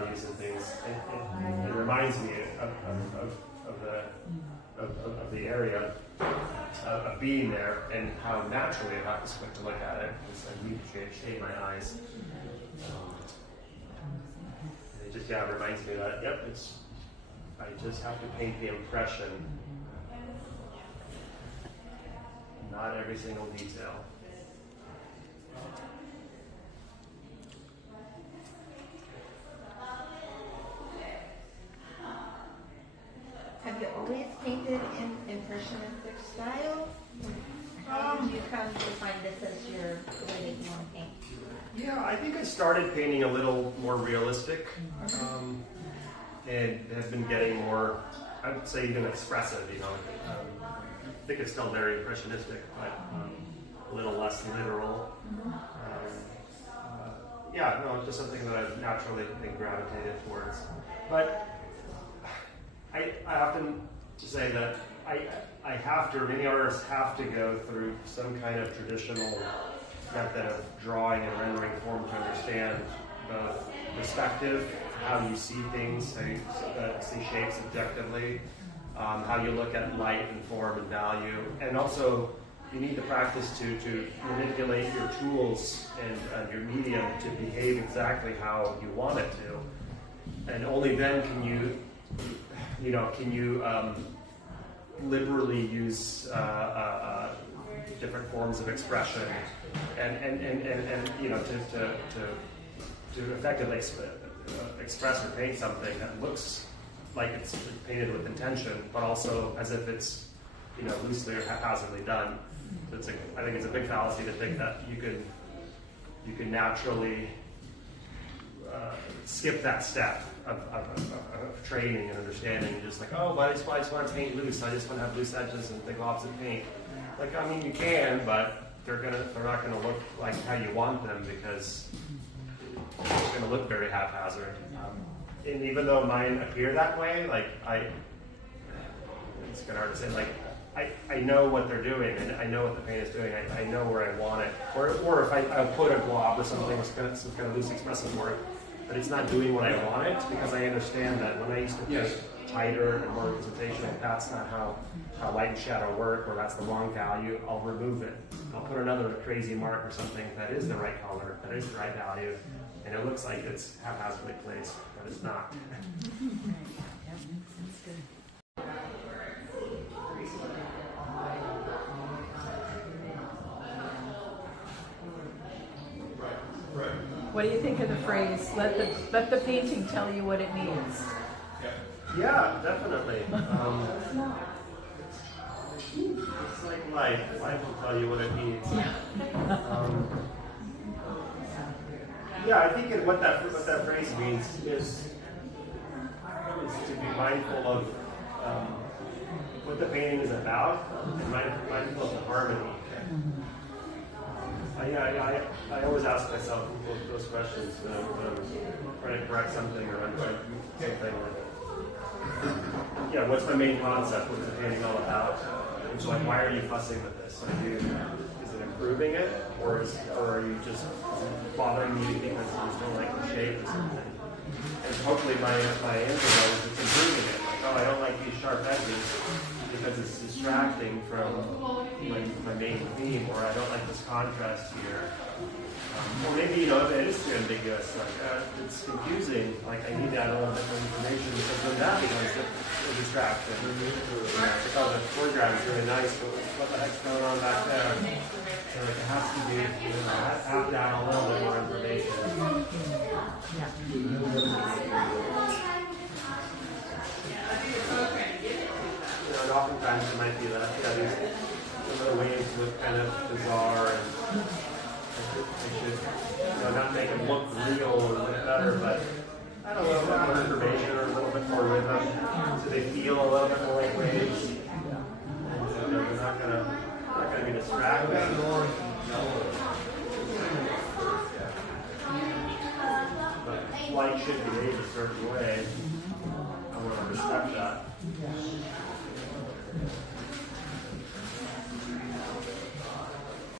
values and things. It reminds me of the area of being there and how naturally I got this quick to look at it. I need to shade my eyes. It just reminds me that I just have to paint the impression, not every single detail. Have you always painted in impressionistic style? How did you come to find this as your way that you want to paint? Yeah, I think I started painting a little more realistic, and have been getting more, I would say even expressive, I think it's still very impressionistic, but a little less literal. It's just something that I've naturally gravitated towards. But I often say that many artists have to go through some kind of traditional method of drawing and rendering form to understand both perspective, how you see things, how you see shapes objectively, how you look at light and form and value, and also you need to practice to manipulate your tools and your medium to behave exactly how you want it to, and only then can you liberally use different forms of expression and to effectively express or paint something that looks like it's painted with intention, but also as if it's loosely or haphazardly done. So I think it's a big fallacy to think that you can naturally skip that step of training and understanding, and just like, I just want to paint loose. I just want to have loose edges and the globs of paint. Like, I mean, you can, but they're not gonna look like how you want them, because it's gonna look very haphazard. And even though mine appear that way, it's kind of hard to say. I know what they're doing, and I know what the paint is doing. I know where I want it, or if I put a glob or something with some kind of loose expressive work, but it's not doing what I want it, because I understand that when I used to paint tighter and more representational, that's not how light and shadow work, or that's the wrong value. I'll remove it. I'll put another crazy mark or something that is the right color, that is the right value, and it looks like it's haphazardly placed, but it's not. What do you think of the phrase, let the painting tell you what it means? Yeah, definitely. It's like life. Life will tell you what it means. I think what that phrase means is to be mindful of what the painting is about, and mindful of the harmony. I always ask myself those questions when I'm trying to correct something or uncorrect something. What's the main concept? What's the painting all about? And so, why are you fussing with this? Is it improving it, or are you just bothering me because you just don't like the shape or something? And hopefully my answer was it's improving it. I don't like these sharp edges because it's distracting from my main theme, or I don't like this contrast here. Or maybe, if it is too ambiguous, it's confusing, I need to add a little bit more information, because then that becomes a distraction. The foreground is really nice, but what the heck's going on back there? So it has to be, I have to add a little bit more information. And oftentimes it might be that, some of the waves look kind of bizarre, and I should not make them look real or look better, but add a little bit more information or a little bit more rhythm, so they feel a little bit more like waves. And so they're not gonna be distracted. But light should behave a certain way. I want to respect that.